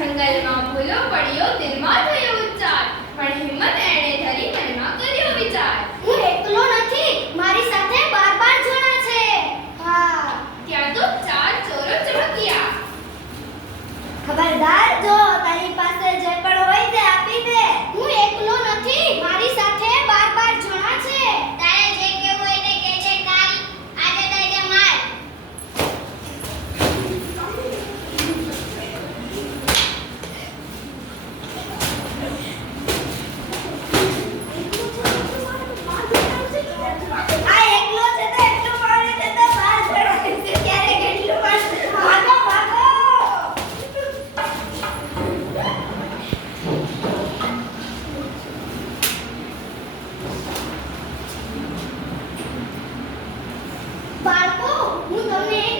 છંગાયેલો ભૂલો પડ્યો દિલમાં Amen.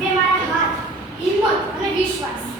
બે મારા હાથ હિંમત અને વિશ્વાસ.